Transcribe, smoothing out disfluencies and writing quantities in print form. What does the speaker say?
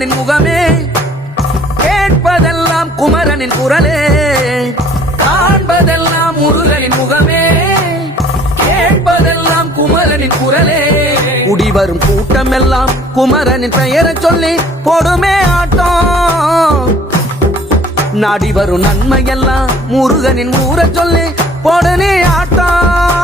முருகனின் முகமே, கேட்பதெல்லாம் குமரனின் குரலே, காண்பதெல்லாம் முருகனின் முகமே, கேட்பதெல்லாம் குமரனின் குரலே. குடி வரும் கூட்டம் எல்லாம் குமரனின் பெயரை சொல்லி போடுமே ஆட்டம். நாடி வரும் நன்மையெல்லாம் முருகனின் ஊரை சொல்லி போடுனே ஆட்டம்.